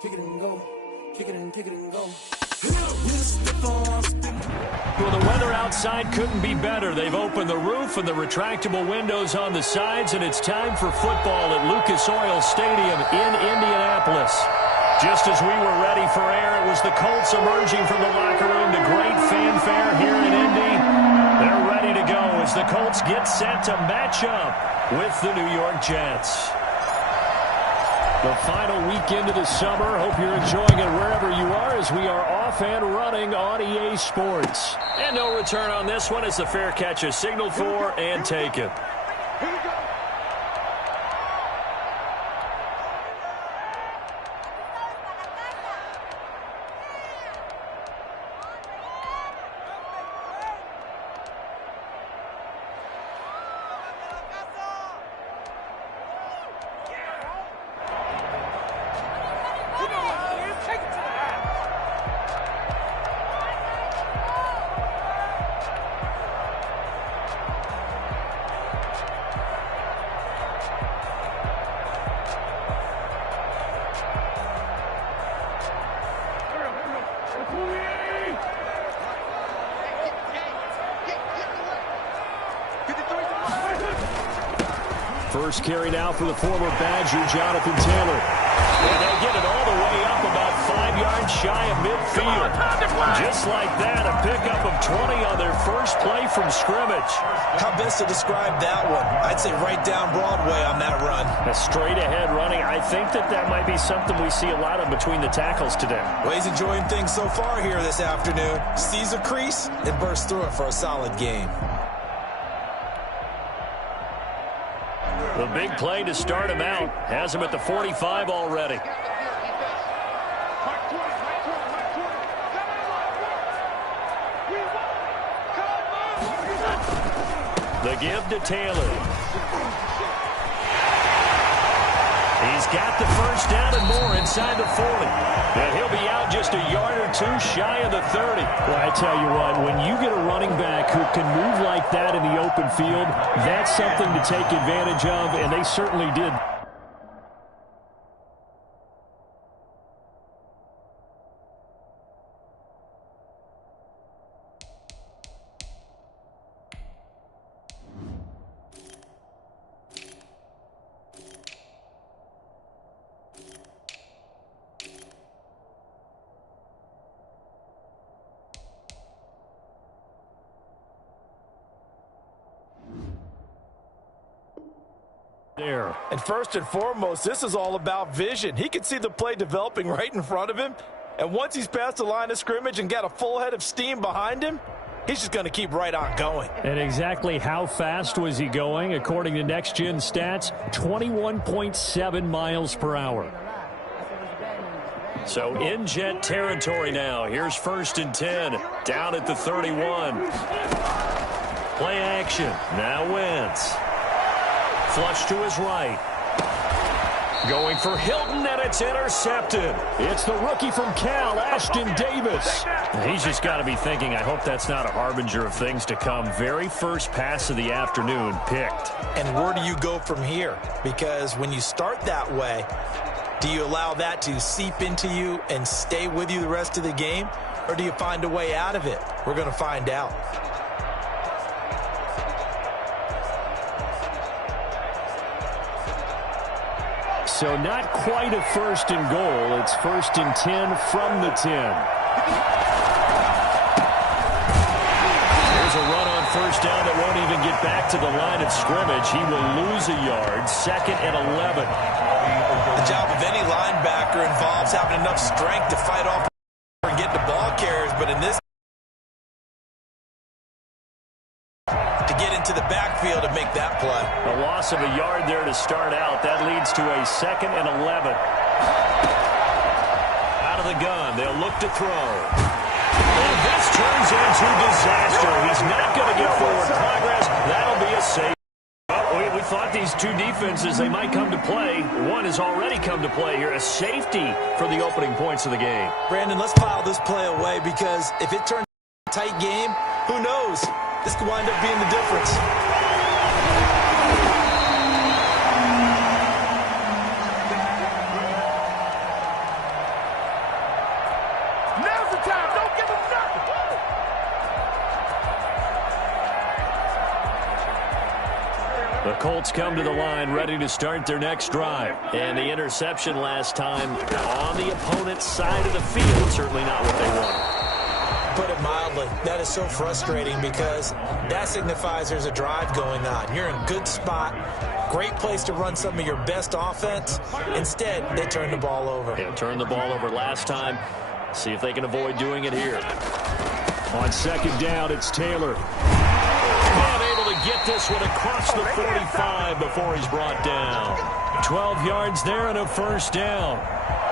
Kick it and go. Kick it and go. Well, the weather outside couldn't be better. They've opened the roof and the retractable windows on the sides, and it's time for football at Lucas Oil Stadium in Indianapolis. Just as we were ready for air, it was the Colts emerging from the locker room to great fanfare here in Indy. They're ready to go as the Colts get set to match up with the New York Jets. The final weekend of the summer. Hope you're enjoying it wherever you are as we are off and running on EA Sports. And no return on this one as the fair catch is signaled for and taken. First carry now for the former Badger, Jonathan Taylor. And they'll get it all the way up about 5 yards shy of midfield. Just like that, a pickup of 20 on their first play from scrimmage. How best to describe that one? I'd say right down Broadway on that run. A straight-ahead running. I think that might be something we see a lot of between the tackles today. Well, he's enjoying things so far here this afternoon. Sees a crease and bursts through it for a solid game. The big play to start him out. Has him at the 45 already. The give to Taylor. He's got the first down and more inside the 40. And he'll be out just a yard or two shy of the 30. Well, I tell you what, when you get a running back who can move like that in the open field, that's something to take advantage of, and they certainly did. There. And first and foremost, this is all about vision. He can see the play developing right in front of him. And once he's past the line of scrimmage and got a full head of steam behind him, he's just going to keep right on going. And exactly how fast was he going? According to Next Gen Stats, 21.7 miles per hour. So in Jet territory now. Here's 1st and 10. Down at the 31. Play action. Now Wentz. Flush to his right. Going for Hilton, and it's intercepted. It's the rookie from Cal, Ashton Davis. He's just got to be thinking, I hope that's not a harbinger of things to come. Very first pass of the afternoon picked. And where do you go from here? Because when you start that way, do you allow that to seep into you and stay with you the rest of the game? Or do you find a way out of it? We're going to find out. So not quite a 1st and goal. It's 1st and 10 from the 10. There's a run on 1st down that won't even get back to the line of scrimmage. He will lose a yard. 2nd and 11. The job of any linebacker involves having enough strength to fight off and get the ball carriers, but in this to get into the backfield and make that play. A loss of a yard there to start out. That leads to a 2nd and 11. Out of the gun, they'll look to throw. And this turns into disaster. He's not going to get forward progress. That'll be a save. Well, we thought these two defenses, they might come to play. One has already come to play here. A safety for the opening points of the game. Brandon, let's file this play away because if it turns a tight game, who knows? This could wind up being the difference. Colts come to the line, ready to start their next drive. And the interception last time on the opponent's side of the field, certainly not what they wanted. Put it mildly, that is so frustrating because that signifies there's a drive going on. You're in good spot, great place to run some of your best offense. Instead, they turn the ball over. Yeah, turned the ball over last time. See if they can avoid doing it here. On second down, it's Taylor. And able to get this one across the 45 before he's brought down. 12 yards there and a first down.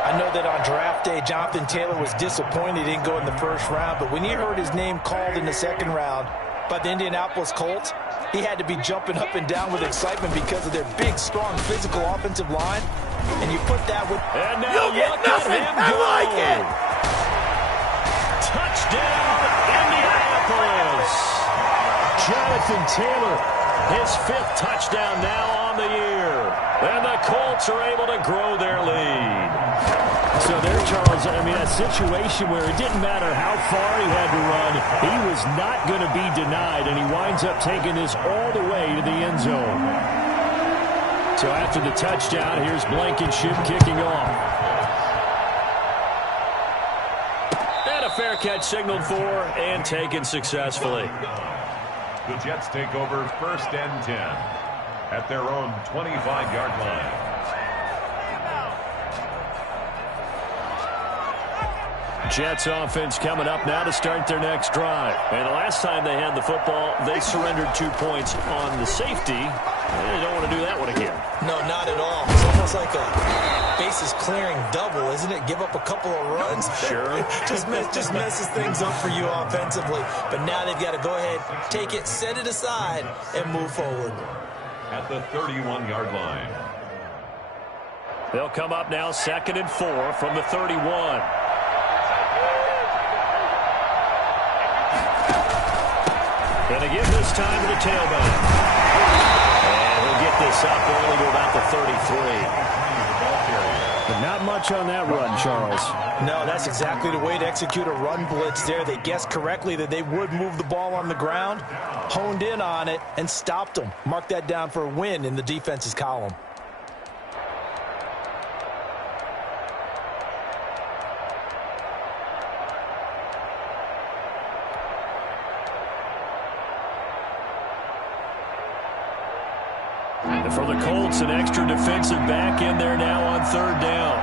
I know that on draft day, Jonathan Taylor was disappointed he didn't go in the first round, but when he heard his name called in the second round by the Indianapolis Colts, he had to be jumping up and down with excitement because of their big, strong, physical offensive line. And you put that with... And now look at him go! I like it! Touchdown, Indianapolis! Jonathan Taylor, his 5th touchdown now on the year. And the Colts are able to grow their lead. So there, Charles, I mean, a situation where it didn't matter how far he had to run, he was not going to be denied, and he winds up taking this all the way to the end zone. So after the touchdown, here's Blankenship kicking off. And a fair catch signaled for and taken successfully. The Jets take over 1st and 10 at their own 25-yard line. Jets offense coming up now to start their next drive. And the last time they had the football, they surrendered 2 points on the safety. They don't want to do that one again. No, not at all. It's almost like a bases clearing double, isn't it? Give up a couple of runs. Sure. just messes things up for you offensively. But now they've got to go ahead, take it, set it aside, and move forward. At the 31-yard line. They'll come up now 2nd and 4 from the 31. And again this time to the tailback. And he'll get this up only to about the 33. But not much on that run, Charles. No, that's exactly the way to execute a run blitz there. They guessed correctly that they would move the ball on the ground, honed in on it, and stopped them. Mark that down for a win in the defense's column. And for the Colts, an extra defensive back in there now on 3rd down.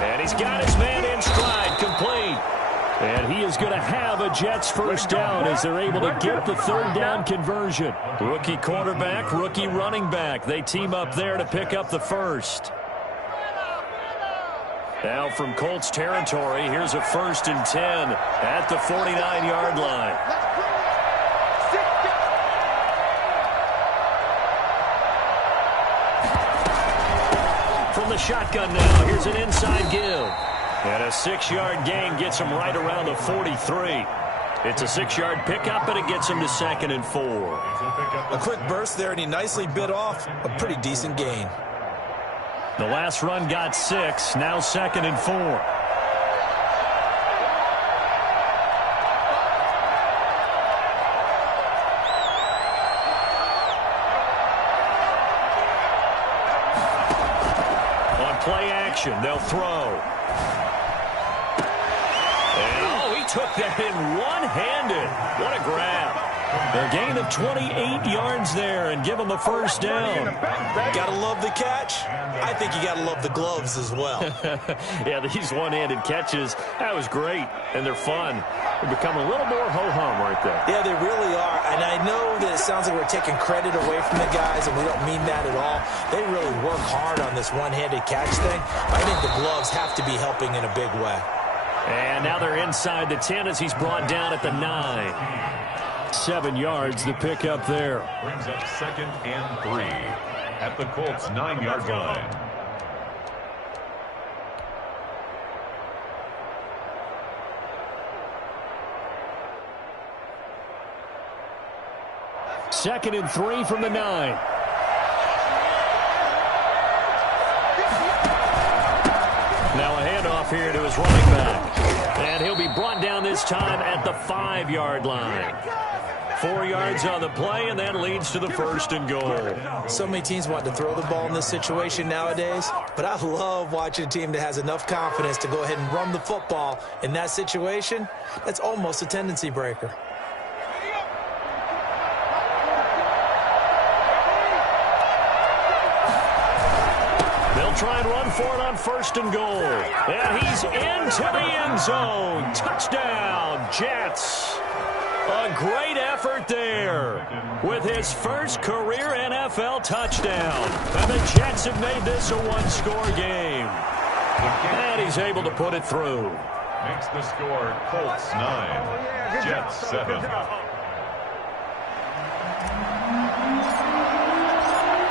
And he's got his man in stride, complete. And he is going to have a Jets first down as they're able to get the 3rd down conversion. Rookie quarterback, rookie running back. They team up there to pick up the first. Now from Colts territory, here's a 1st and 10 at the 49-yard line. From the shotgun now, here's an inside give. And a 6-yard gain gets him right around the 43. It's a 6-yard pickup, and it gets him to 2nd and 4. A quick burst there, and he nicely bit off a pretty decent gain. The last run got 6, now 2nd and 4. On play action, they'll throw. And oh, he took that in one-handed. What a grab. A gain of 28 yards there and give him a first down. Gotta love the catch. I think you gotta love the gloves as well. Yeah, these one-handed catches, that was great, and they're fun. They become a little more ho-hum right there. Yeah, they really are, and I know that it sounds like we're taking credit away from the guys, and we don't mean that at all. They really work hard on this one-handed catch thing. I think the gloves have to be helping in a big way. And now they're inside the 10 as he's brought down at the 9. 7 yards, the pickup there. Brings up 2nd and 3 at the Colts 9-yard line. Second and 3 from the 9. Now a handoff handoff here to his running back. And he'll be brought down this time at the 5-yard line. 4 yards on the play, and that leads to the 1st and goal. So many teams want to throw the ball in this situation nowadays, but I love watching a team that has enough confidence to go ahead and run the football. In that situation, that's almost a tendency breaker. They'll try and run for it on 1st and goal. And he's into the end zone. Touchdown, Jets. A great effort there with his first career NFL touchdown. And the Jets have made this a one-score game. And he's able to put it through. Makes the score Colts 9, Jets 7.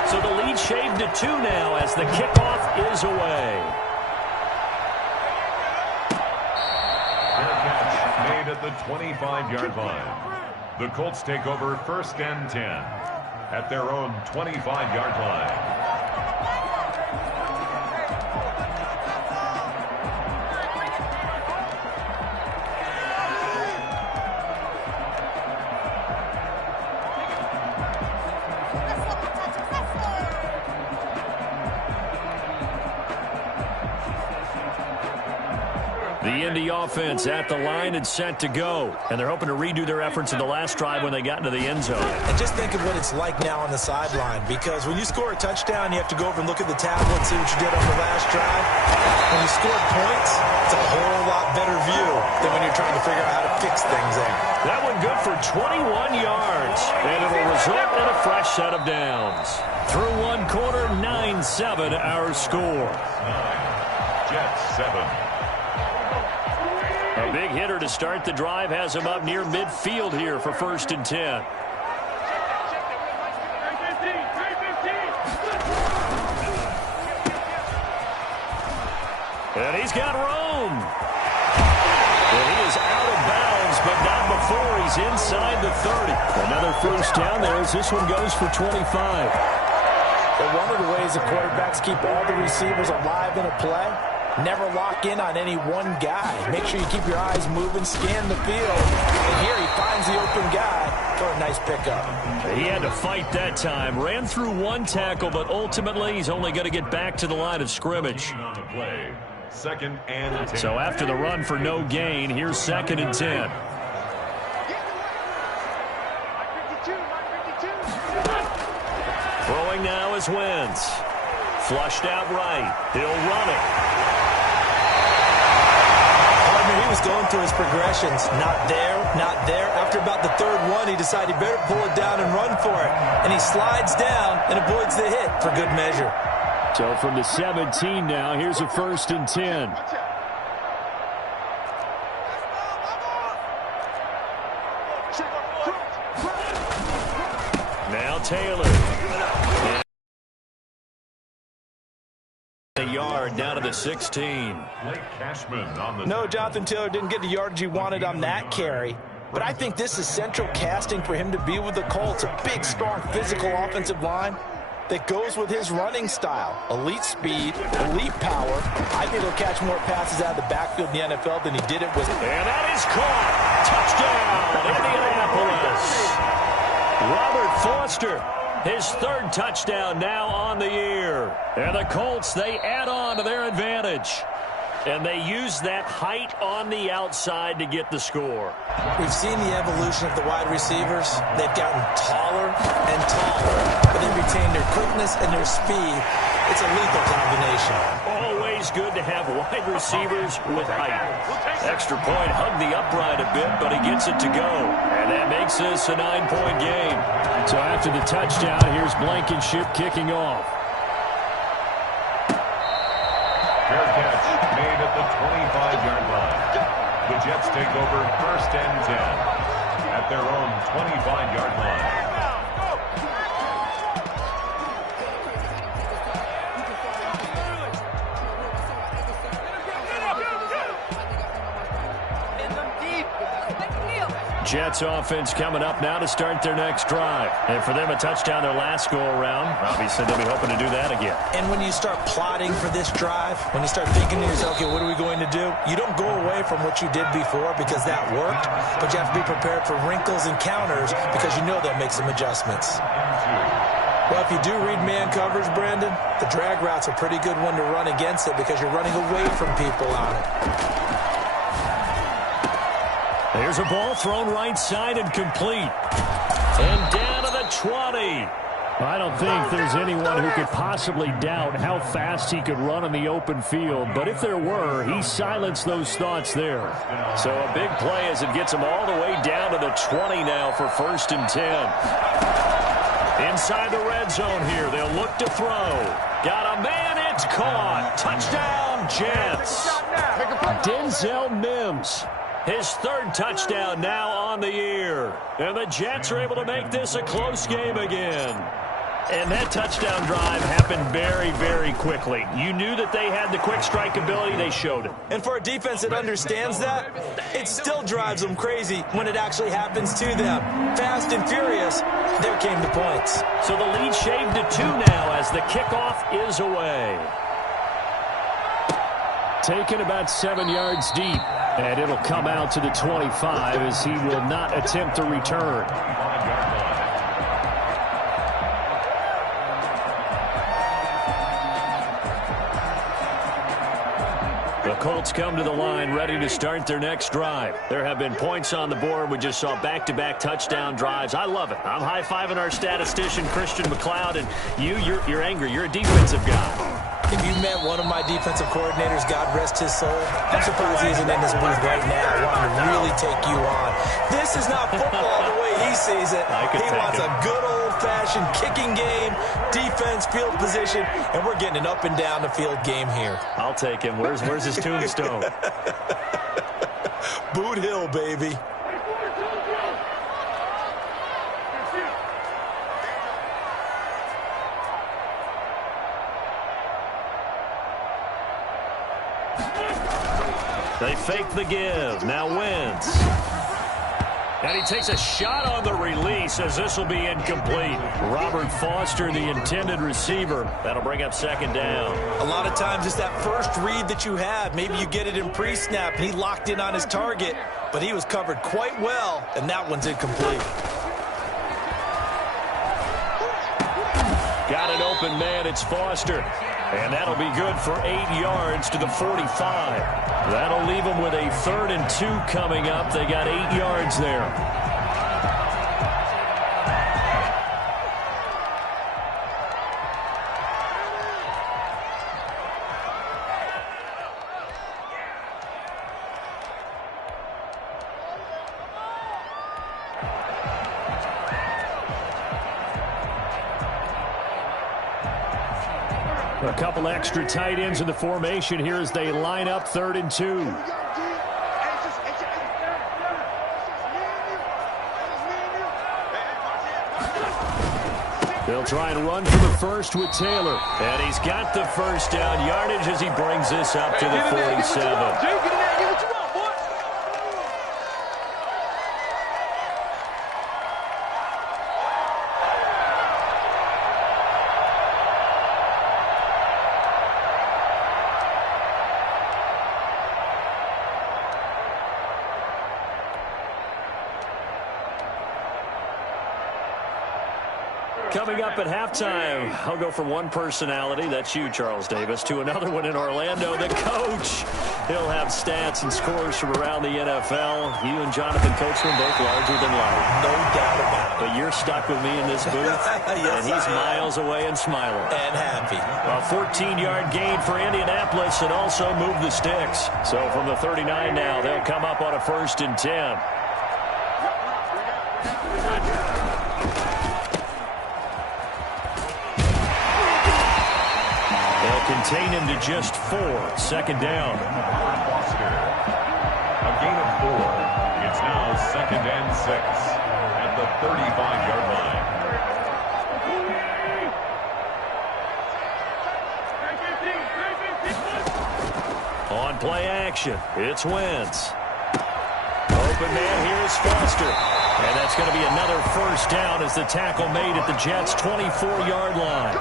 So the lead shaved to 2 now as the kickoff is away. Fair catch made at the 25-yard line. The Colts take over 1st and 10 at their own 25-yard line. The Indy offense at the line and set to go. And they're hoping to redo their efforts in the last drive when they got into the end zone. And just think of what it's like now on the sideline, because when you score a touchdown, you have to go over and look at the tablet and see what you did on the last drive. When you score points, it's a whole lot better view than when you're trying to figure out how to fix things there. That one good for 21 yards. And it'll result in a fresh set of downs. Through one quarter, 9-7 our score. 9, Jets 7. A big hitter to start the drive has him up near midfield here for 1st and 10. And he's got room. And he is out of bounds, but not before he's inside the 30. Another 1st down there as this one goes for 25. But one of the ways the quarterbacks keep all the receivers alive in a play, never lock in on any one guy. Make sure you keep your eyes moving, scan the field. And here he finds the open guy for a nice pickup. He had to fight that time. Ran through one tackle, but ultimately he's only going to get back to the line of scrimmage. On the play, 2nd and 10. So after the run for no gain, here's 2nd and 10. Throwing now is Wentz. Flushed out right. He'll run it. He was going through his progressions. Not there, not there. After about the 3rd one, he decided he better pull it down and run for it. And he slides down and avoids the hit for good measure. So from the 17 now, here's a 1st and 10. Now Taylor. A yard down to the 16. Blake Cashman on the No, Jonathan Taylor didn't get the yardage he wanted on that carry. But I think this is central casting for him to be with the Colts. A big, strong, physical offensive line that goes with his running style. Elite speed, elite power. I think he'll catch more passes out of the backfield in the NFL than he did it with. And that is caught. Touchdown, Indianapolis. Robert Foster. His 3rd touchdown now on the year. And the Colts, they add on to their advantage. And they use that height on the outside to get the score. We've seen the evolution of the wide receivers. They've gotten taller and taller, but they retain their quickness and their speed. It's a lethal combination. Always good to have wide receivers with height. Extra point, hugged the upright a bit, but he gets it to go. And that makes this a 9-point game. So after the touchdown, here's Blankenship kicking off. fair catch made at the 25-yard line. The Jets take over 1st and 10 at their own 25-yard line. Jets offense coming up now to start their next drive. And for them, a touchdown their last go-around. Obviously, they'll be hoping to do that again. And when you start plotting for this drive, when you start thinking to yourself, okay, what are we going to do? You don't go away from what you did before because that worked, but you have to be prepared for wrinkles and counters because you know they'll make some adjustments. Well, if you do read man coverage, Brandon, the drag route's a pretty good one to run against it because you're running away from people on it. There's a ball thrown right side and complete. And down to the 20. I don't think there's anyone who could possibly doubt how fast he could run in the open field. But if there were, he silenced those thoughts there. So a big play as it gets him all the way down to the 20 now for 1st and 10. Inside the red zone here. They'll look to throw. Got a man. It's caught. Touchdown, Jets. Denzel Mims. His 3rd touchdown now on the year. And the Jets are able to make this a close game again. And that touchdown drive happened very, very quickly. You knew that they had the quick strike ability. They showed it. And for a defense that understands that, it still drives them crazy when it actually happens to them. Fast and furious, there came the points. So the lead shaved to 2 now as the kickoff is away. Taken about 7 yards deep. And it'll come out to the 25 as he will not attempt a return. The Colts come to the line ready to start their next drive. There have been points on the board. We just saw back-to-back touchdown drives. I love it. I'm high-fiving our statistician, Christian McLeod, and you're angry. You're a defensive guy. If you met one of my defensive coordinators, God rest his soul, I'm surprised he isn't in this booth right now wanting to really take you on. This is not football the way he sees it. He wants a good old-fashioned kicking game, defense, field position, and we're getting an up-and-down-the-field game here. I'll take him. Where's his tombstone? Boot Hill, baby. They fake the give. Now Wentz. And he takes a shot on the release as this will be incomplete. Robert Foster, the intended receiver. That'll bring up 2nd down. A lot of times it's that first read that you have. Maybe you get it in pre-snap and he locked in on his target, but he was covered quite well, and that one's incomplete. Got an open man. It's Foster. And that'll be good for 8 yards to the 45. That'll leave them with a 3rd and 2 coming up. They got 8 yards there. A couple extra tight ends in the formation here as they line up 3rd and 2. They'll try and run for the first with Taylor. And he's got the 1st down yardage as he brings this up to the 47. Coming up at halftime, I'll go from one personality, that's you, Charles Davis, to another one in Orlando, the coach. He'll have stats and scores from around the NFL. You and Jonathan Coachman both larger than life. No doubt about it. But you're stuck with me in this booth, yes, and he's miles away and smiling. And happy. A 14-yard gain for Indianapolis and also move the sticks. So from the 39 now, they'll come up on a 1st and 10. Contain him to just 4. 2nd down. Foster. A gain of 4. It's now 2nd and 6 at the 35-yard line. On play action, it's Wentz. open man here is Foster. And that's going to be another first down as the tackle made at the Jets' 24-yard line.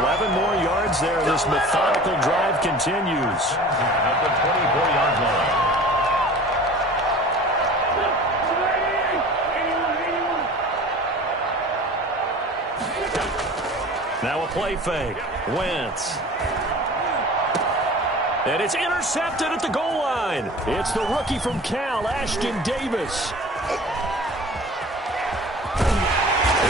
11 more yards there. This methodical drive continues. At the 24-yard line. Now a play fake. Wentz. And it's intercepted at the goal line. It's the rookie from Cal, Ashton Davis.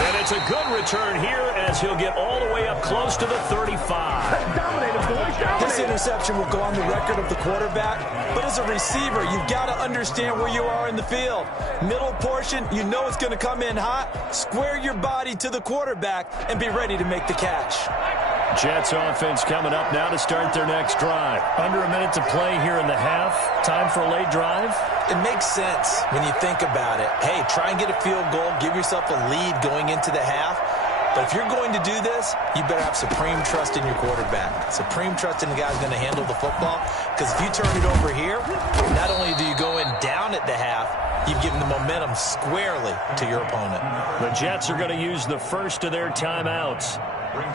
And it's a good return here as he'll get all the way up close to the 35. This interception will go on the record of the quarterback, but as a receiver, you've got to understand where you are in the field. Middle portion, you know it's going to come in hot. Square your body to the quarterback and be ready to make the catch. Jets offense coming up now to start their next drive. Under a minute to play here in the half. Time for a late drive. It makes sense when you think about it. Hey, try and get a field goal. Give yourself a lead going into the half. But if you're going to do this, you better have supreme trust in your quarterback. Supreme trust in the guy who's going to handle the football. Because if you turn it over here, not only do you go in down at the half, you've given the momentum squarely to your opponent. The Jets are going to use the first of their timeouts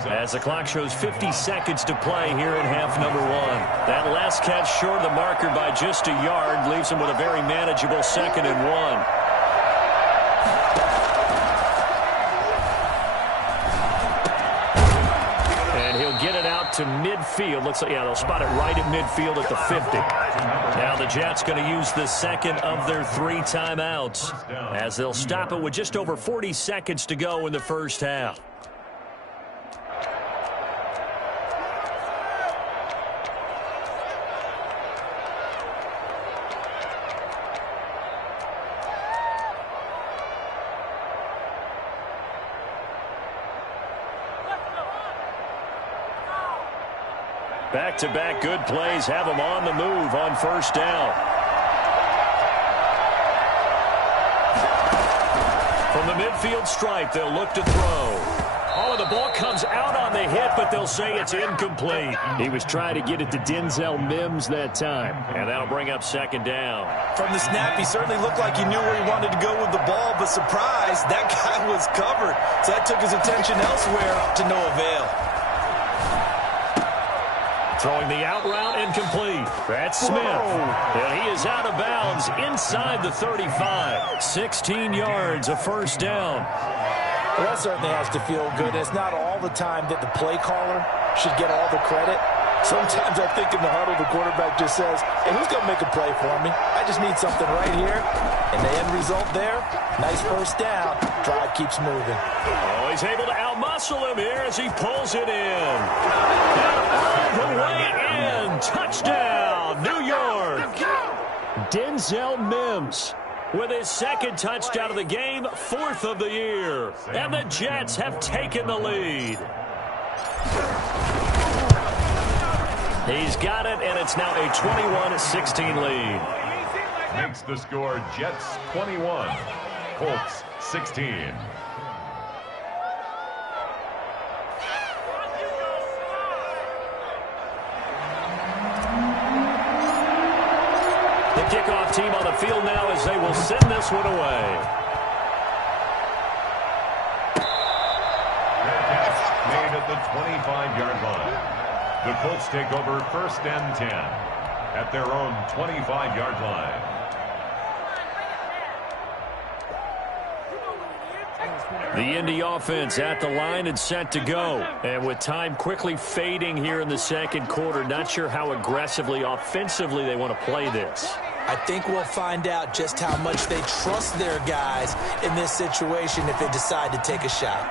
as the clock shows 50 seconds to play here in half number one. That last catch short of the marker by just a yard leaves them with a very manageable 2nd and 1. Get it out to midfield. Looks like, yeah, they'll spot it right at midfield at the 50. Now the Jets going to use the second of their 3 timeouts as they'll stop it with just over 40 seconds to go in the first half. Back-to-back good plays have them on the move on first down. From the midfield stripe, they'll look to throw. Oh, the ball comes out on the hit, but they'll say it's incomplete. He was trying to get it to Denzel Mims that time, and that'll bring up 2nd down. From the snap, he certainly looked like he knew where he wanted to go with the ball, but surprise, that guy was covered. So that took his attention elsewhere to no avail. Throwing the out route incomplete. That's Smith. And he is out of bounds inside the 35. 16 yards, a first down. Well, that certainly has to feel good. It's not all the time that the play caller should get all the credit. Sometimes I think in the huddle, the quarterback just says, hey, who's going to make a play for me? I just need something right here. And the end result there, nice first down. Drive keeps moving. Oh, he's able to outmuscle him here as he pulls it in. And all the way in. Touchdown, New York. Denzel Mims with his 2nd touchdown of the game, 4th of the year. And the Jets have taken the lead. He's got it, and it's now a 21-16 lead. Makes the score Jets 21, Colts 16. The kickoff team on the field now as they will send this one away. Made at the 25-yard line. The Colts take over 1st and 10 at their own 25-yard line. The Indy offense at the line and set to go. And with time quickly fading here in the 2nd quarter, not sure how aggressively, offensively they want to play this. I think we'll find out just how much they trust their guys in this situation if they decide to take a shot.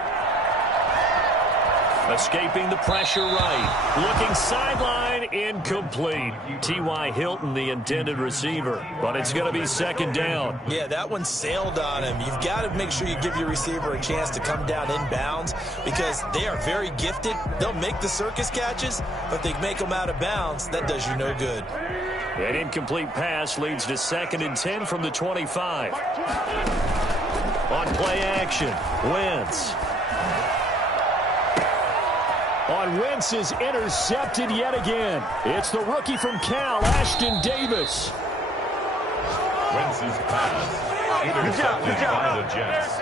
Escaping the pressure right. Looking sideline, incomplete. T.Y. Hilton, the intended receiver. But it's going to be 2nd down. Yeah, that one sailed on him. You've got to make sure you give your receiver a chance to come down inbounds because they are very gifted. They'll make the circus catches, but they make them out of bounds. That does you no good. An incomplete pass leads to 2nd and 10 from the 25. On play action, Wentz. On Wentz is intercepted yet again. It's the rookie from Cal, Ashton Davis. Wentz's pass intercepted by the Jets.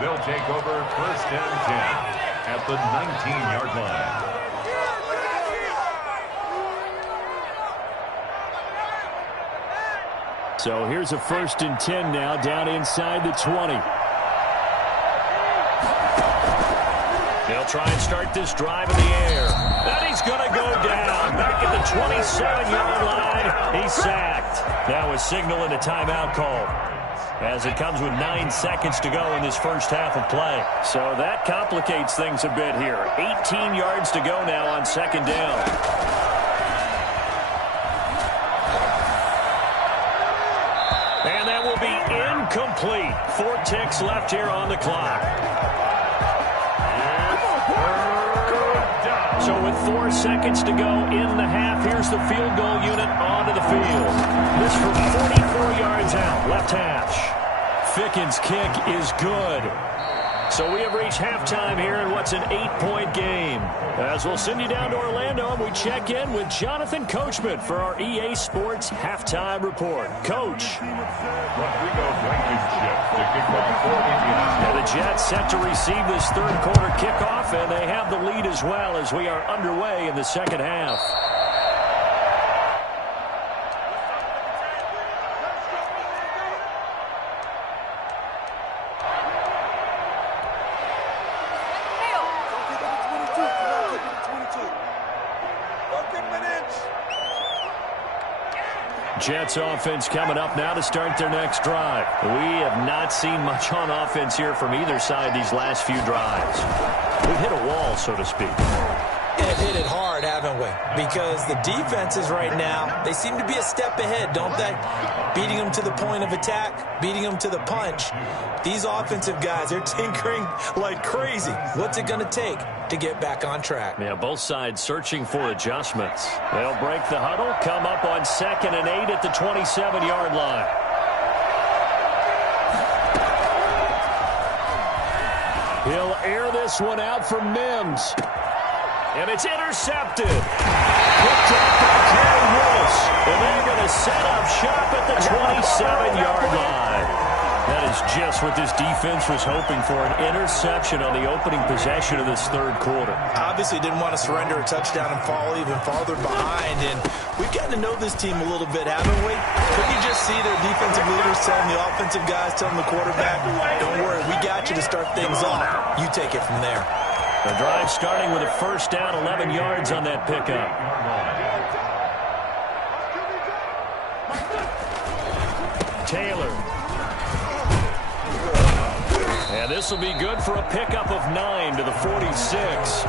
They'll take over 1st and 10 at the 19-yard line. So here's a 1st and 10 now, down inside the 20. They'll try and start this drive in the air. And he's going to go down. Back at the 27-yard line. He's sacked. That was signaling a timeout call, as it comes with 9 seconds to go in this first half of play. So that complicates things a bit here. 18 yards to go now on 2nd down. And that will be incomplete. 4 ticks left here on the clock. So with 4 seconds to go in the half, here's the field goal unit onto the field. This from 44 yards out, left hash. Fickens' kick is good. So we have reached halftime here in what's an 8-point game. As we'll send you down to Orlando, and we check in with Jonathan Coachman for our EA Sports Halftime Report. Coach. Rodrigo Blankenship to kick off for Indianapolis. Now the Jets set to receive this third quarter kickoff, and they have the lead as well as we are underway in the second half. Jets offense coming up now to start their next drive. We have not seen much on offense here from either side these last few drives. We've hit a wall, so to speak. And hit it hard, haven't we? Because the defenses right now, they seem to be a step ahead, don't they? Beating them to the point of attack, beating them to the punch. These offensive guys, they're tinkering like crazy. What's it going to take to get back on track? Yeah, both sides searching for adjustments. They'll break the huddle, come up on 2nd and 8 at the 27-yard line. He'll air this one out for Mims. And it's intercepted. Picked up by Terry Willis. And they're going to set up shop at the 27-yard line. That is just what this defense was hoping for, an interception on the opening possession of this third quarter. Obviously didn't want to surrender a touchdown and fall even farther behind. And we've gotten to know this team a little bit, haven't we? Couldn't you just see their defensive leaders telling the offensive guys, telling the quarterback, don't worry, we got you to start things off. You take it from there. The drive starting with a 1st down, 11 yards on that pickup. Taylor. And this will be good for a pickup of 9 to the 46.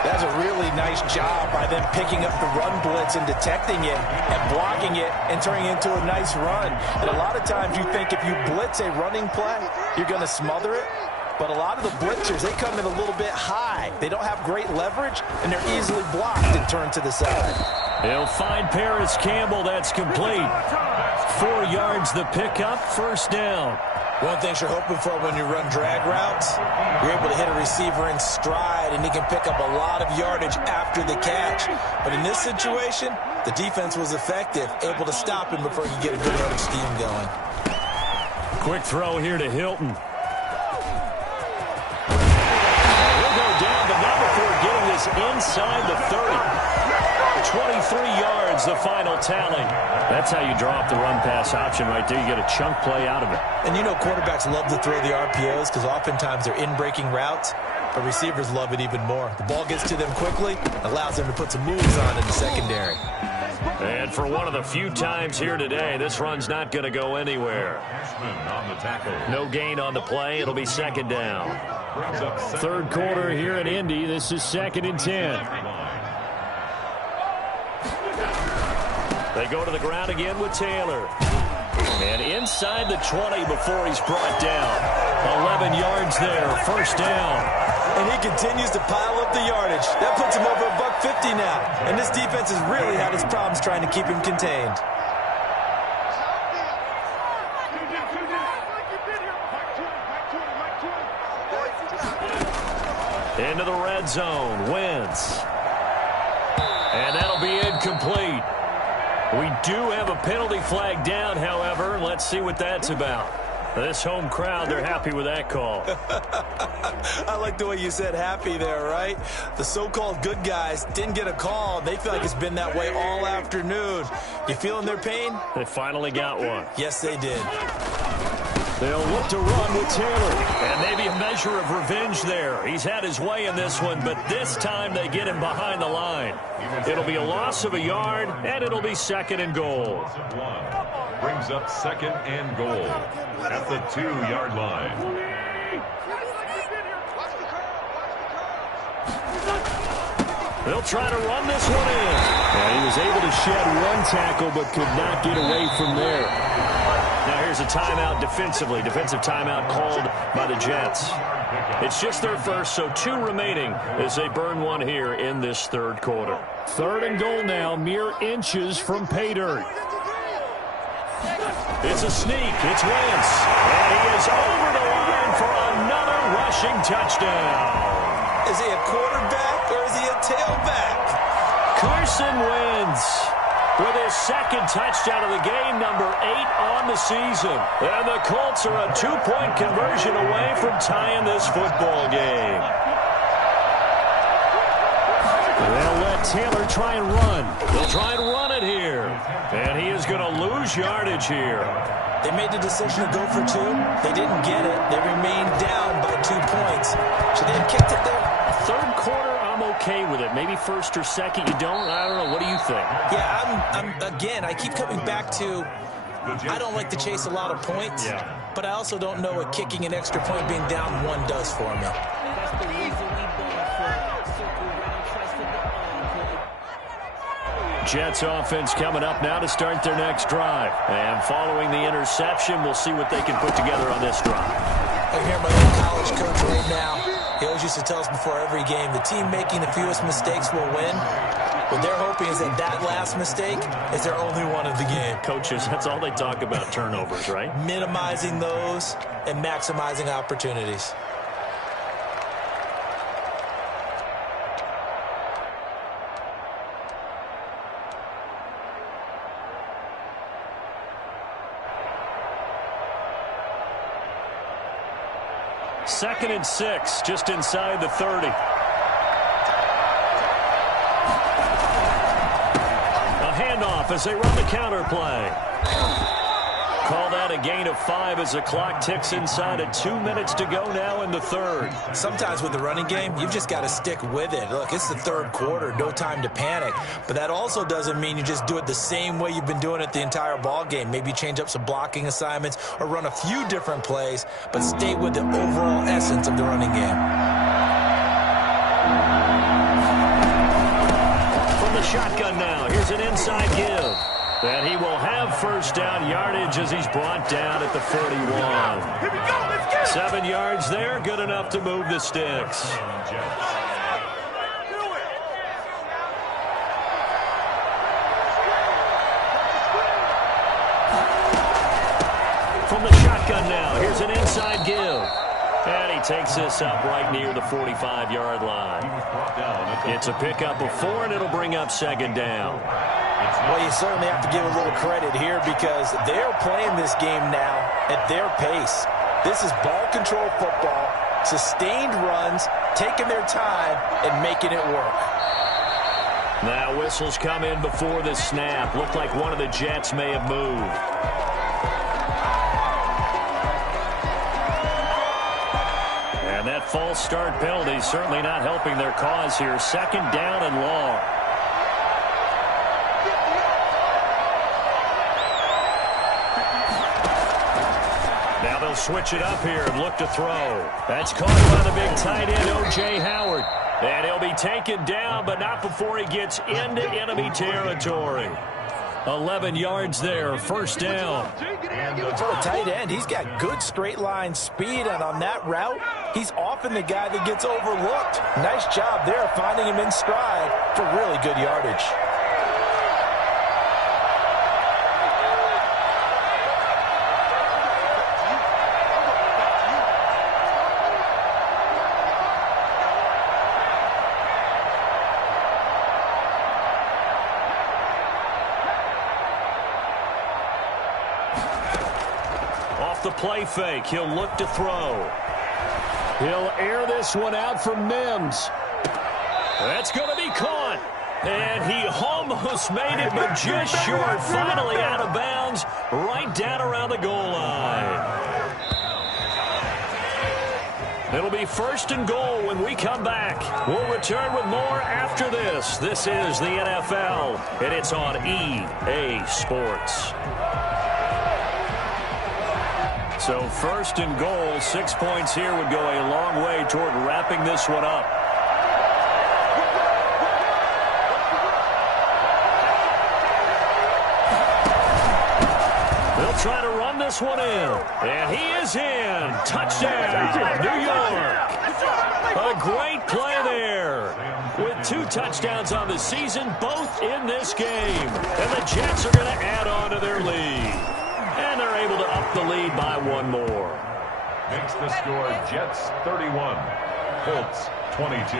That's a really nice job by them picking up the run blitz and detecting it and blocking it and turning it into a nice run. And a lot of times you think if you blitz a running play, you're going to smother it. But a lot of the blitzers, they come in a little bit high. They don't have great leverage, and they're easily blocked and turned to the side. They'll find Paris Campbell. That's complete. 4 yards the pickup, 1st down. One thing you're hoping for when you run drag routes, you're able to hit a receiver in stride, and he can pick up a lot of yardage after the catch. But in this situation, the defense was effective, able to stop him before he could get a good yardage scheme going. Quick throw here to Hilton. Getting this inside the 30. 23 yards, the final tally. That's how you draw up the run-pass option right there. You get a chunk play out of it. And you know quarterbacks love to throw the RPOs because oftentimes they're in-breaking routes, but receivers love it even more. The ball gets to them quickly, allows them to put some moves on in the secondary. And for one of the few times here today, this run's not going to go anywhere. On the tackle. No gain on the play. It'll be 2nd down. Third quarter here in Indy. This is 2nd and 10. They go to the ground again with Taylor. And inside the 20 before he's brought down. 11 yards there, 1st down. And he continues to pile up the yardage. That puts him over $150 now. And this defense has really had its problems trying to keep him contained. Into the red zone, Wentz. And that'll be incomplete. We do have a penalty flag down, however. Let's see what that's about. This home crowd, they're happy with that call. I like the way you said happy there, right? The so-called good guys didn't get a call. They feel like it's been that way all afternoon. You feeling their pain? They finally got one. Yes, they did. They'll look to run with Taylor. And maybe a measure of revenge there. He's had his way in this one, but this time they get him behind the line. It'll be a loss of a yard, and it'll be 2nd and goal. Brings up 2nd and goal at the 2-yard line. They'll try to run this one in. And he was able to shed one tackle but could not get away from there. Now here's a timeout defensively. Defensive timeout called by the Jets. It's just their first, so 2 remaining as they burn one here in this 3rd quarter. 3rd and goal now, mere inches from pay dirt. It's a sneak. It's Wentz. And he is over the line for another rushing touchdown. Is he a quarterback or is he a tailback? Carson Wentz with his 2nd touchdown of the game, number 8 on the season. And the Colts are a 2-point conversion away from tying this football game. They'll let Taylor try and run. They'll try and run it here. And he is going to lose yardage here. They made the decision to go for 2. They didn't get it. They remained down by 2 points. Should they have kicked it there? 3rd quarter, I'm okay with it. Maybe 1st or 2nd, you don't? I don't know. What do you think? Yeah, again, I keep coming back to I don't like to chase a lot of points, but I also don't know what kicking an extra point being down 1 does for me. Jets offense coming up now to start their next drive. And following the interception, we'll see what they can put together on this drive. I hear my old college coach right now. He always used to tell us before every game, the team making the fewest mistakes will win. What they're hoping is that that last mistake is their only one of the game. Coaches, that's all they talk about, turnovers, right? Minimizing those and maximizing opportunities. Second and 6, just inside the 30. A handoff as they run the counter play. Call that a gain of 5 as the clock ticks inside of 2 minutes to go now in the 3rd. Sometimes with the running game, you've just got to stick with it. Look, it's the 3rd quarter, no time to panic. But that also doesn't mean you just do it the same way you've been doing it the entire ball game. Maybe change up some blocking assignments or run a few different plays, but stay with the overall essence of the running game. From the shotgun now, here's an inside give. And he will have first down yardage as he's brought down at the 41. 7 yards there, good enough to move the sticks. From the shotgun now, here's an inside give. And he takes this up right near the 45-yard line. It's a pickup of 4, and it'll bring up 2nd down. Well, you certainly have to give a little credit here because they're playing this game now at their pace. This is ball control football, sustained runs, taking their time, and making it work. Now whistles come in before the snap. Looked like one of the Jets may have moved. And that false start penalty certainly not helping their cause here. 2nd down and long. Now they'll switch it up here and look to throw. That's caught by the big tight end, O.J. Howard. And he'll be taken down, but not before he gets into enemy territory. 11 yards there, 1st down. For a tight end, he's got good straight line speed, and on that route, he's often the guy that gets overlooked. Nice job there finding him in stride for really good yardage. play fake. He'll look to throw. He'll air this one out for Mims. That's going to be caught. And he almost made it, but just short. Finally out of bounds, right down around the goal line. It'll be 1st and goal when we come back. We'll return with more after this. This is the NFL, and it's on EA Sports. So 1st and goal, 6 points here would go a long way toward wrapping this one up. They'll try to run this one in. And he is in. Touchdown, New York. A great play there. With 2 touchdowns on the season, both in this game. And the Jets are going to add on to their lead. And they're able to up the lead by 1 more. Makes the score Jets 31, Colts 22.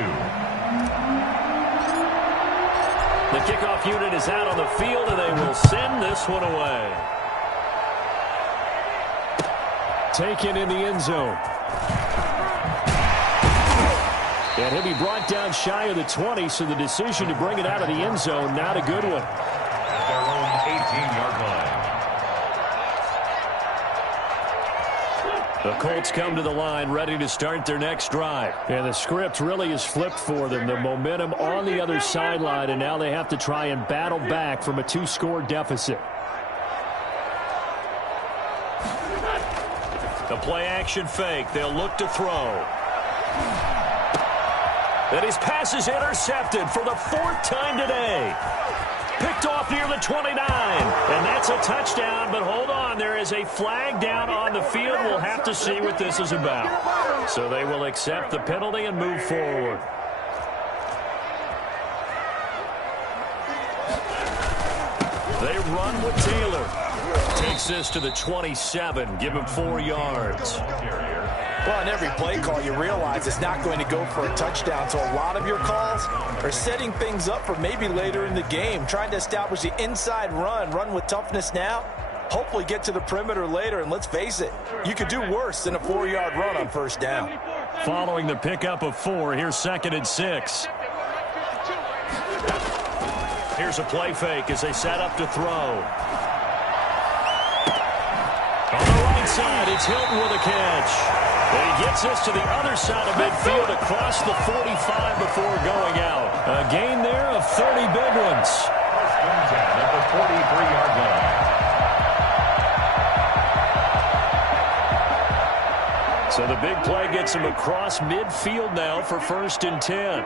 The kickoff unit is out on the field, and they will send this one away. Taken in the end zone. And he'll be brought down shy of the 20, so the decision to bring it out of the end zone, not a good one. At their own 18-yard line. The Colts come to the line, ready to start their next drive. And the script really is flipped for them. The momentum on the other sideline, and now they have to try and battle back from a 2-score deficit. The play-action fake. They'll look to throw. And his pass is intercepted for the 4th time today. Picked off near the 29. And that's a touchdown, but hold on. There is a flag down on the field. We'll have to see what this is about. So they will accept the penalty and move forward. They run with Taylor. Takes this to the 27. Give him 4 yards. Well, in every play call, you realize it's not going to go for a touchdown. So a lot of your calls are setting things up for maybe later in the game, trying to establish the inside run with toughness now, hopefully get to the perimeter later. And let's face it, you could do worse than a 4-yard run on 1st down. Following the pickup of 4, here's 2nd and 6. Here's a play fake as they set up to throw. On the right side, it's Hilton with a catch. And he gets this to the other side of midfield across the 45 before going out. A gain there of 30 big ones. 1st and 10 at the 43-yard line. So the big play gets him across midfield now for 1st and 10.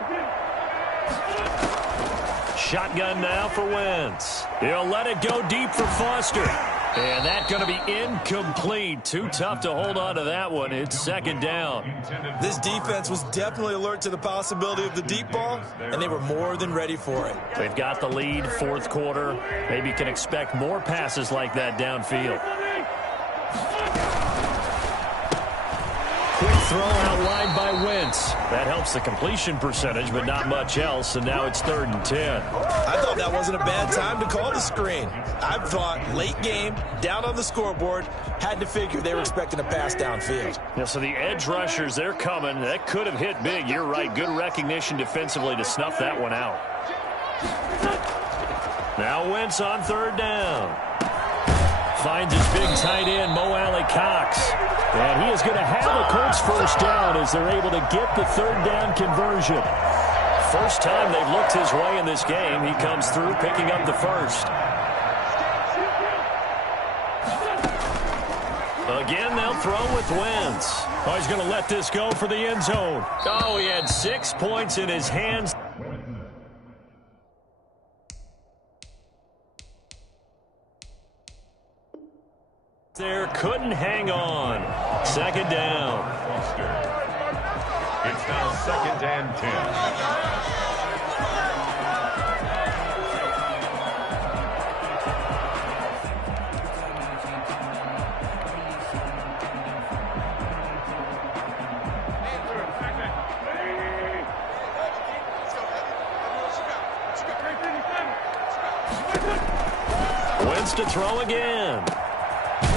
Shotgun now for Wentz. He'll let it go deep for Foster. And that's going to be incomplete. Too tough to hold on to that one. It's 2nd down. This defense was definitely alert to the possibility of the deep ball, and they were more than ready for it. They've got the lead, 4th quarter. Maybe can expect more passes like that downfield. Quick throw outlined by Wentz. That helps the completion percentage, but not much else, and now it's 3rd and 10. I thought that wasn't a bad time to call the screen. I thought late game, down on the scoreboard, had to figure they were expecting a pass downfield. Yeah, so the edge rushers, they're coming. That could have hit big. You're right. Good recognition defensively to snuff that one out. Now Wentz on 3rd down. Finds his big tight end, Mo Alley-Cox. And he is going to have the Colts 1st down as they're able to get the 3rd down conversion. First time they've looked his way in this game. He comes through picking up the 1st. Again, they'll throw with Wentz. Oh, he's going to let this go for the end zone. Oh, he had 6 points in his hands. There, couldn't hang on. 2nd down. It's now 2nd and 10. Wentz to throw again.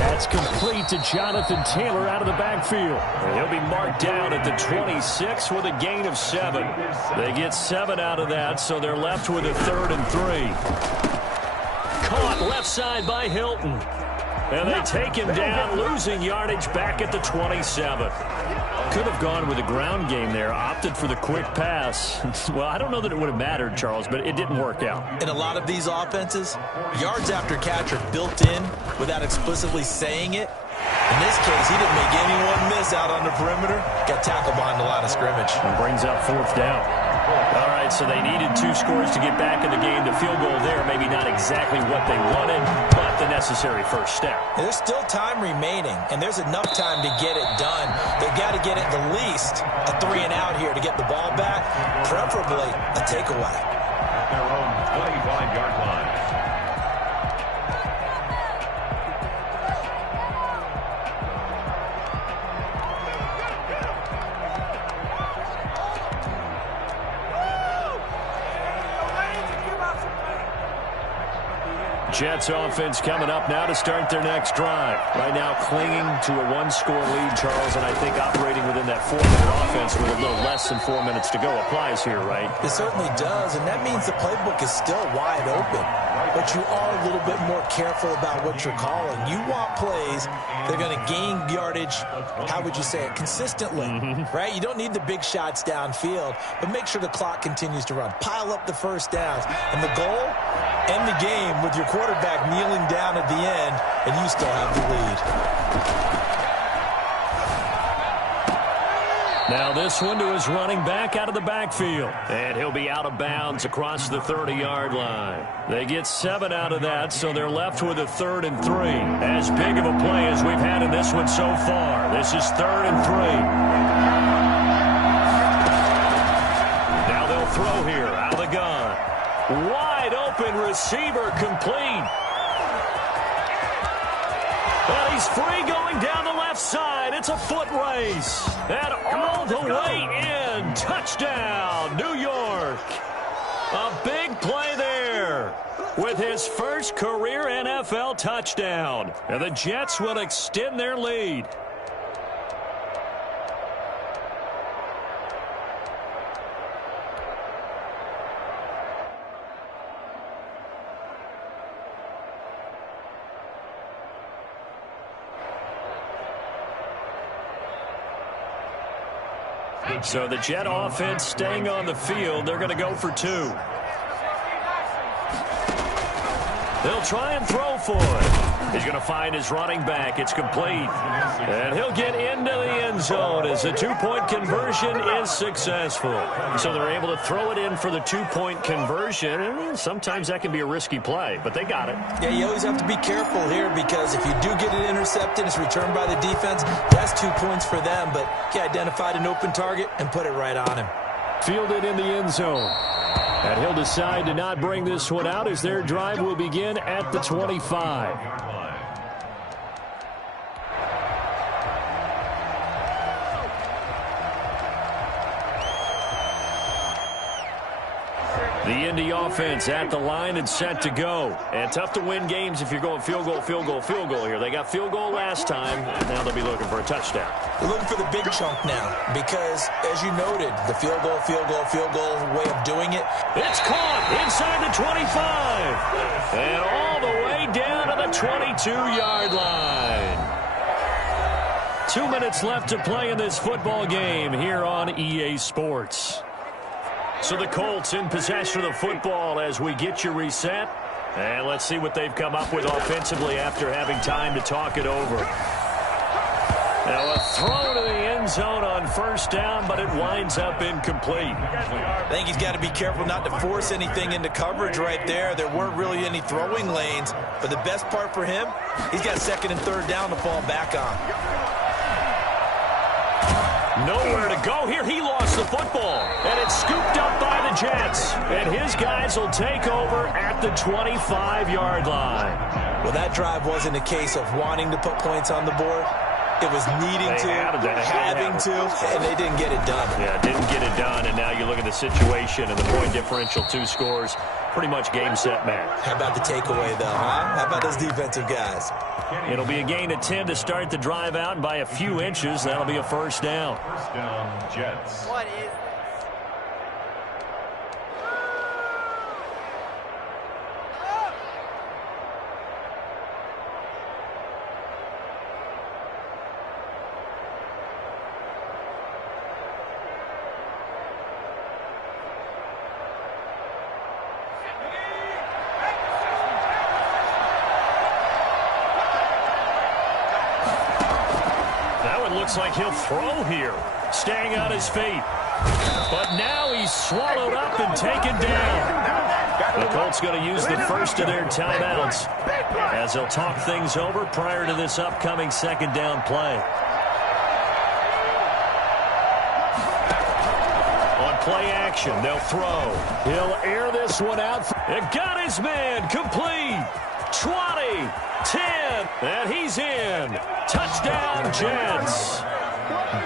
That's complete to Jonathan Taylor out of the backfield. He'll be marked down at the 26 with a gain of 7. They get 7 out of that, so they're left with a 3rd and 3. Caught left side by Hilton. And they take him down, losing yardage back at the 27. Could have gone with a ground game there, opted for the quick pass. Well, I don't know that it would have mattered, Charles, but it didn't work out. In a lot of these offenses, yards after catch are built in without explicitly saying it. In this case, he didn't make anyone miss out on the perimeter. Got tackled behind the line of scrimmage. And brings up 4th down. All right, so they needed 2 scores to get back in the game. The field goal there, maybe not exactly what they wanted, but the necessary first step. There's still time remaining, and there's enough time to get it done. They've got to get at the least a 3-and-out here to get the ball back, preferably a takeaway. At their own 25-yard line. Jets offense coming up now to start their next drive. Right now clinging to a 1-score lead, Charles, and I think operating within that 4-minute offense with a little less than 4 minutes to go applies here, right? It certainly does, and that means the playbook is still wide open. But you are a little bit more careful about what you're calling. You want plays that are going to gain yardage, how would you say it, consistently, right? You don't need the big shots downfield, but make sure the clock continues to run. Pile up the first downs. And the goal, end the game with your quarterback kneeling down at the end, and you still have the lead. Now this one to his running back out of the backfield. And he'll be out of bounds across the 30-yard line. They get 7 out of that, so they're left with a 3rd and 3. As big of a play as we've had in this one so far. This is 3rd and 3. Now they'll throw here out of the gun. Wide open receiver complete. And he's free going down the left side. It's a foot race. And all the way in. Touchdown, New York. A big play there with his first career NFL touchdown. And the Jets will extend their lead. So the Jet offense staying on the field. They're going to go for 2. They'll try and throw for it. He's going to find his running back. It's complete. And he'll get into the end zone as the 2-point conversion is successful. So they're able to throw it in for the 2-point conversion. Sometimes that can be a risky play, but they got it. Yeah, you always have to be careful here because if you do get it intercepted, it's returned by the defense. That's 2 points for them, but he identified an open target and put it right on him. Fielded in the end zone. And he'll decide to not bring this one out as their drive will begin at the 25. The Indy offense at the line and set to go. And tough to win games if you're going field goal, field goal, field goal here. They got field goal last time, and now they'll be looking for a touchdown. They're looking for the big chunk now because, as you noted, the field goal way of doing it. It's caught inside the 25. And all the way down to the 22-yard line. 2 minutes left to play in this football game here on EA Sports. So the Colts in possession of the football as we get you reset. And let's see what they've come up with offensively after having time to talk it over. Now a throw to the end zone on first down, but it winds up incomplete. I think he's got to be careful not to force anything into coverage right there. There weren't really any throwing lanes, but the best part for him, he's got 2nd and 3rd down to fall back on. Nowhere to go here. He lost the football, and it's scooped up by the Jets. And his guys will take over at the 25-yard line. Well, that drive wasn't a case of wanting to put points on the board. It was needing to, having to, and they didn't get it done. Yeah, didn't get it done, and now you look at the situation and the point differential, 2 scores. pretty much game, set, match. How about the takeaway, though, huh? How about those defensive guys? It'll be a gain of 10 to start the drive out, and by a few inches, that'll be a first down. First down, Jets. What is Looks like he'll throw here, staying on his feet. But now he's swallowed up and taken down. The Colts going to use the first of their timeouts as they'll talk things over prior to this upcoming second down play. On play action, they'll throw. He'll air this one out. It got his man complete. 20, 10, and he's in. Touchdown, Jets.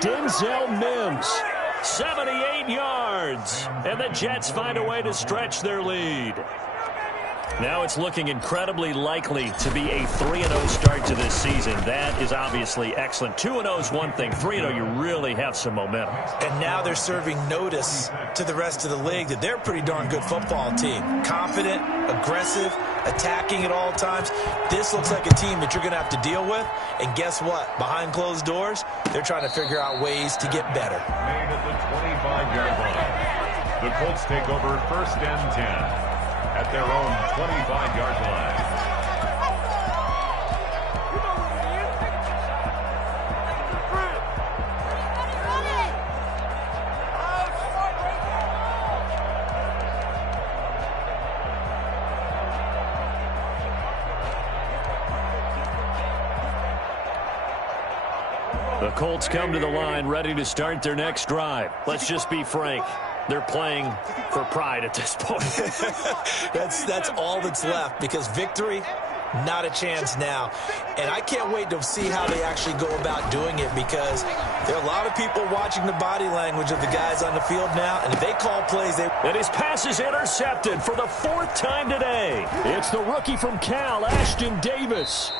Denzel Mims, 78 yards. And the Jets find a way to stretch their lead. Now it's looking incredibly likely to be a 3-0 start to this season. That is obviously excellent. 2-0 is one thing. 3-0, you really have some momentum. And now they're serving notice to the rest of the league that they're a pretty darn good football team. Confident, aggressive, attacking at all times. This looks like a team that you're going to have to deal with. And guess what? Behind closed doors, they're trying to figure out ways to get better. Made at the 25-yard line. The Colts take over first and 10 at their own 25-yard line. The Colts come to the line ready to start their next drive. Let's just be frank. They're playing for pride at this point. That's all that's left, because victory, not a chance now. And I can't wait to see how they actually go about doing it, because there are a lot of people watching the body language of the guys on the field now, and if they call plays, they... And his pass is intercepted for the fourth time today. It's the rookie from Cal, Ashton Davis.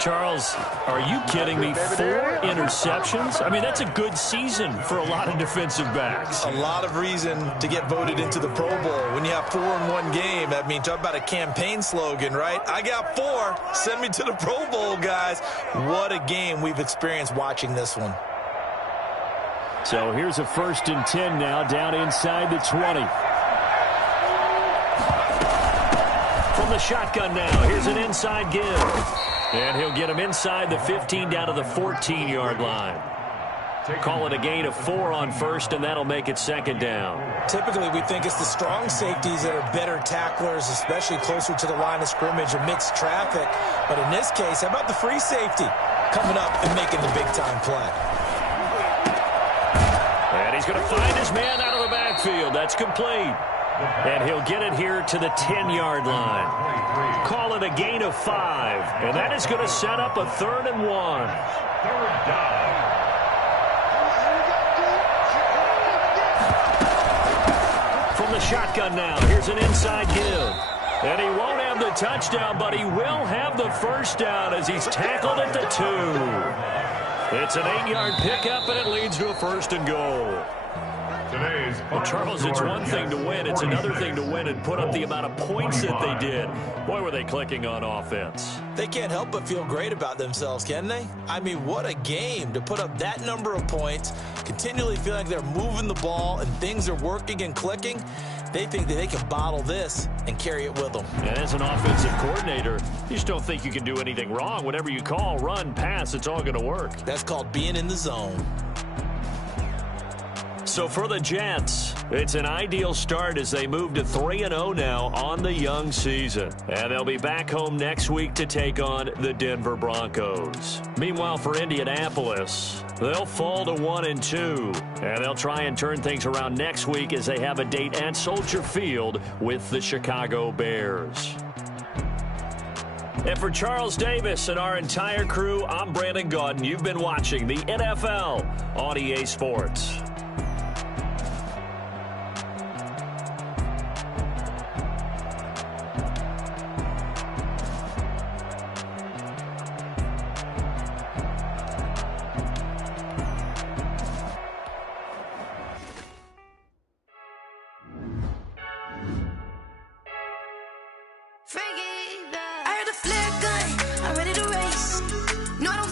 Charles, are you kidding me? 4 interceptions? I mean, that's a good season for a lot of defensive backs. A lot of reason to get voted into the Pro Bowl. When you have 4 in one game, I mean, talk about a campaign slogan, right? I got 4. Send me to the Pro Bowl, guys. What a game we've experienced watching this one. So here's a 1st and 10 now, down inside the 20. From the shotgun now, here's an inside give. And he'll get him inside the 15 down to the 14-yard line. Call it a gain of 4 on first, and that'll make it second down. Typically, we think it's the strong safeties that are better tacklers, especially closer to the line of scrimmage amidst traffic. But in this case, how about the free safety coming up and making the big-time play? And he's going to find his man out of the backfield. That's complete. And he'll get it here to the 10-yard line. Call it a gain of 5. And that is going to set up a 3rd and 1. Third down. From the shotgun now, here's an inside give. And he won't have the touchdown, but he will have the first down as he's tackled at the 2. It's an 8-yard pickup, and it leads to a 1st and goal. Well, Charles, it's one thing to win. It's another thing to win and put up the amount of points that they did. Boy, were they clicking on offense. They can't help but feel great about themselves, can they? I mean, what a game to put up that number of points, continually feel like they're moving the ball and things are working and clicking. They think that they can bottle this and carry it with them. And as an offensive coordinator, you just don't think you can do anything wrong. Whatever you call, run, pass, it's all going to work. That's called being in the zone. So for the Jets, it's an ideal start as they move to 3-0 now on the young season. And they'll be back home next week to take on the Denver Broncos. Meanwhile, for Indianapolis, they'll fall to 1-2. And they'll try and turn things around next week as they have a date at Soldier Field with the Chicago Bears. And for Charles Davis and our entire crew, I'm Brandon Gaudin. You've been watching the NFL on EA Sports.